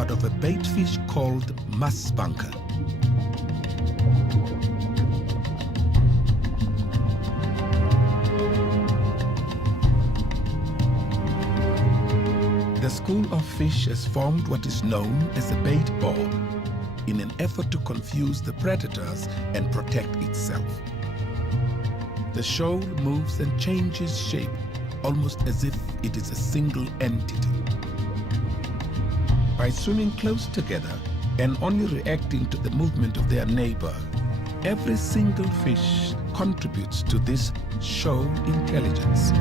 but of a bait fish called musbunker. The school of fish has formed what is known as a bait ball in an effort to confuse the predators and protect itself. The shoal moves and changes shape almost as if it is a single entity. By swimming close together and only reacting to the movement of their neighbor, every single fish contributes to this shoal intelligence.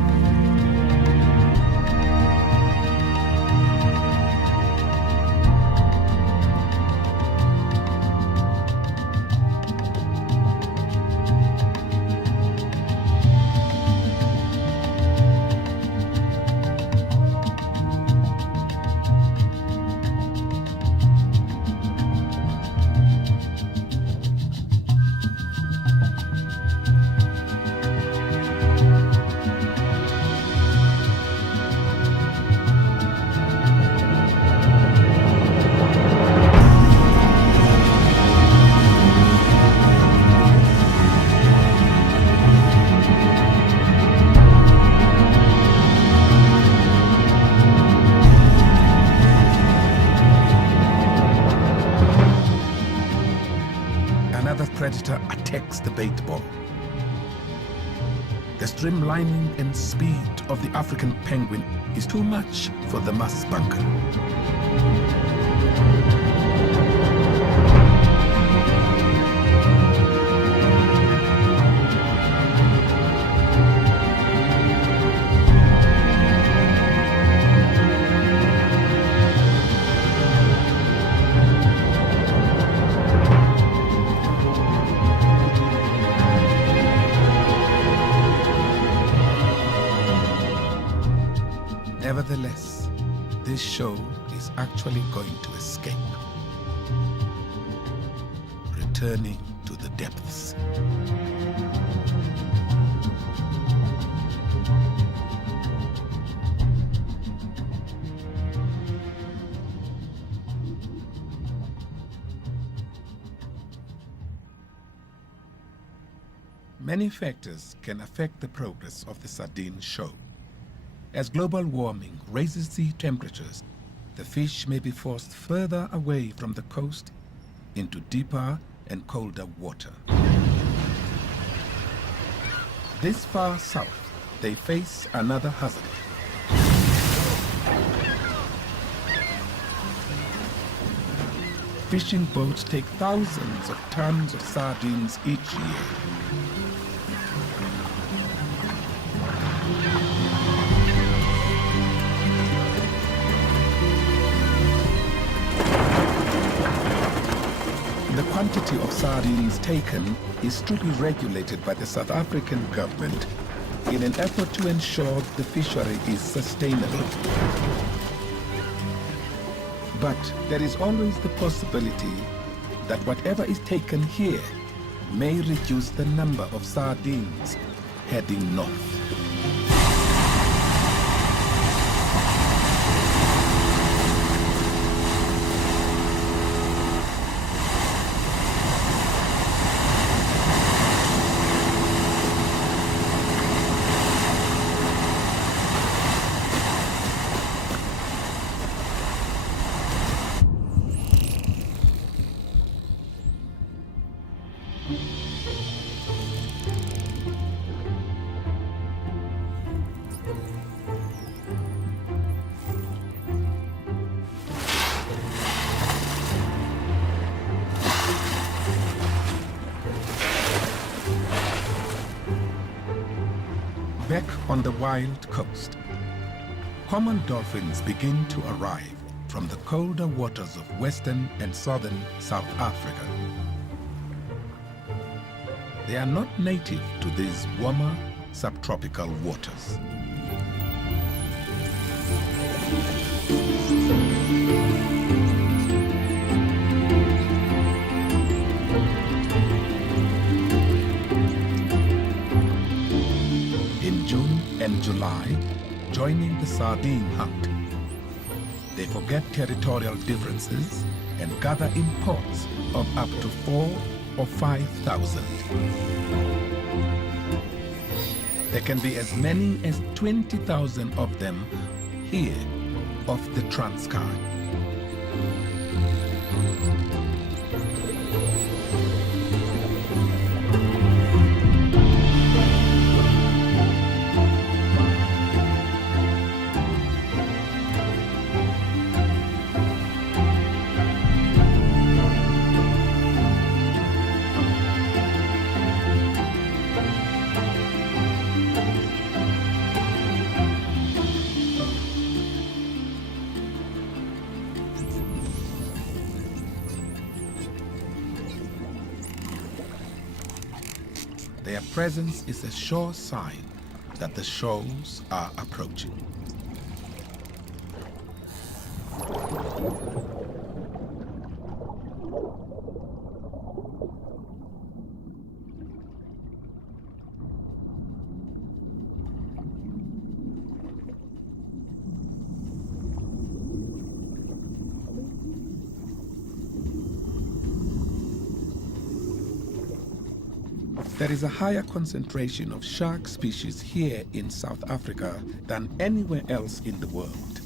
Predator attacks the bait ball. The streamlining and speed of the African penguin is too much for the musbunker. Nevertheless, this shoal is actually going to escape, returning to the depths. Many factors can affect the progress of the sardine shoal. As global warming raises sea temperatures, the fish may be forced further away from the coast into deeper and colder water. This far south, they face another hazard. Fishing boats take thousands of tons of sardines each year. The quantity of sardines taken is strictly regulated by the South African government in an effort to ensure the fishery is sustainable. But there is always the possibility that whatever is taken here may reduce the number of sardines heading north. Back on the wild coast, common dolphins begin to arrive from the colder waters of western and southern South Africa. They are not native to these warmer subtropical waters. In June and July, joining the sardine hunt, They forget territorial differences and gather in pods of up to 4,000 or 5,000. There can be as many as 20,000 of them here off the Transkei. Their presence is a sure sign that the shoals are approaching. There is a higher concentration of shark species here in South Africa than anywhere else in the world.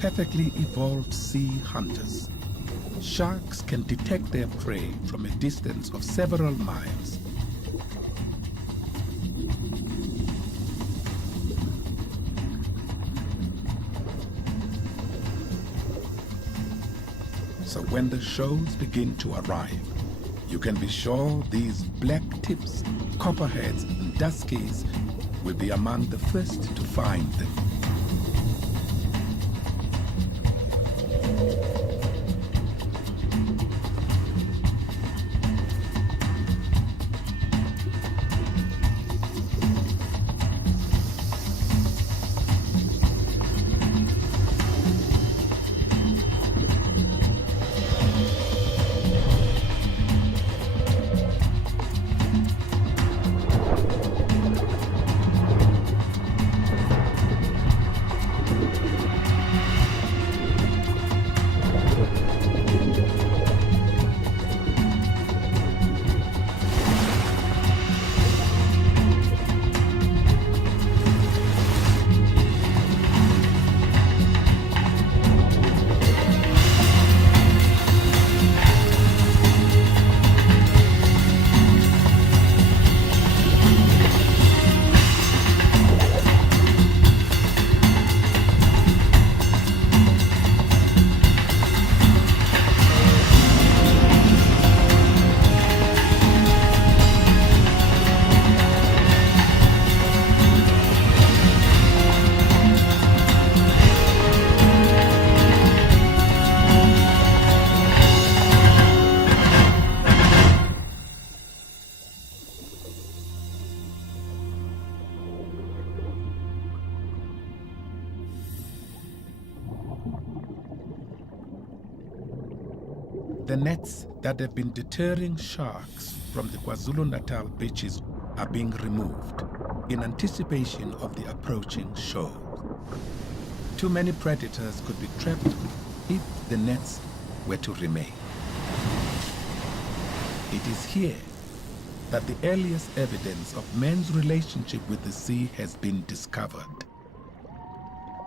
Perfectly evolved sea hunters, sharks can detect their prey from a distance of several miles. So when the shoals begin to arrive, you can be sure these black tips, copperheads, and duskies will be among the first to find them. The nets that have been deterring sharks from the KwaZulu-Natal beaches are being removed in anticipation of the approaching shoal. Too many predators could be trapped if the nets were to remain. It is here that the earliest evidence of man's relationship with the sea has been discovered.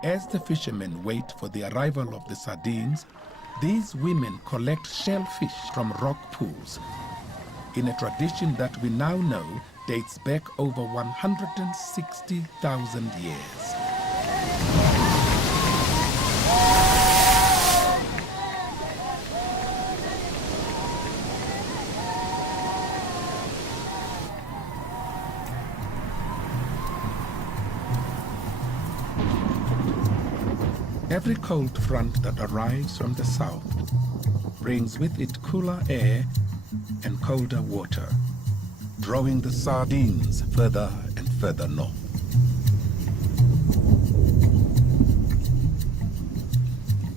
As the fishermen wait for the arrival of the sardines, these women collect shellfish from rock pools in a tradition that we now know dates back over 160,000 years. Every cold front that arrives from the south brings with it cooler air and colder water, drawing the sardines further and further north.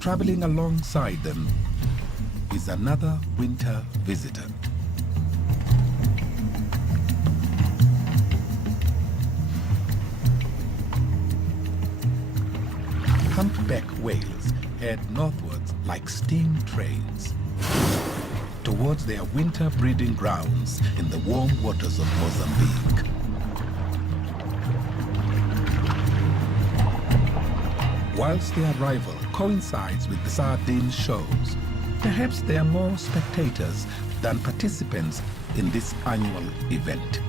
Traveling alongside them is another winter visitor. humpback whales head northwards like steam trains towards their winter breeding grounds in the warm waters of Mozambique. Whilst their arrival coincides with the sardine shows, perhaps there are more spectators than participants in this annual event.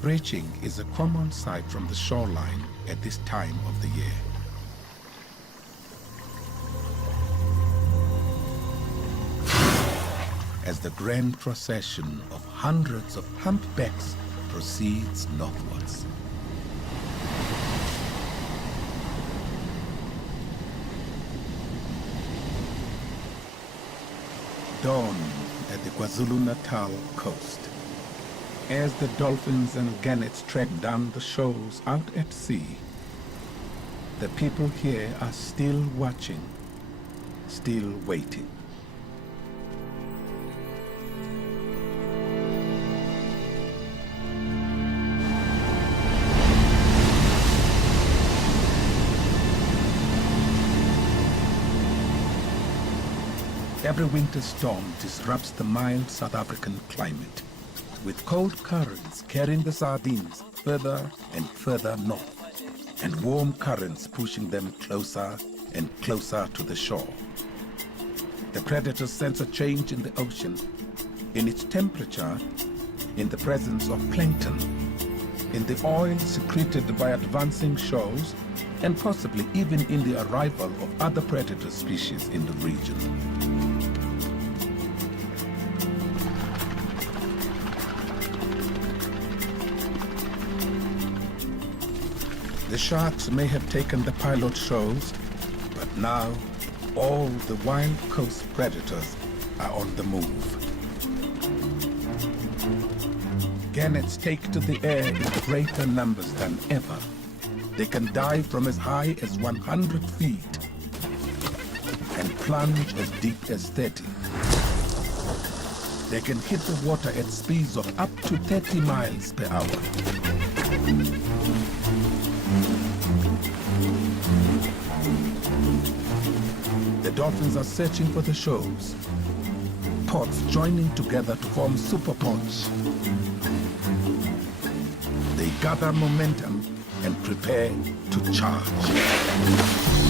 Breaching is a common sight from the shoreline at this time of the year. As the grand procession of hundreds of humpbacks proceeds northwards. Dawn at the KwaZulu-Natal coast. As the dolphins and gannets trek down the shoals out at sea, the people here are still watching, still waiting. Every winter storm disrupts the mild South African climate, with cold currents carrying the sardines further and further north, and warm currents pushing them closer and closer to the shore. The predators sense a change in the ocean, in its temperature, in the presence of plankton, in the oil secreted by advancing shoals, and possibly even in the arrival of other predator species in the region. The sharks may have taken the pilot shows, but now all the wild coast predators are on the move. Gannets take to the air in greater numbers than ever. They can dive from as high as 100 feet and plunge as deep as 30. They can hit the water at speeds of up to 30 miles per hour. The dolphins are searching for the shoals, pods joining together to form super pods. They gather momentum and prepare to charge.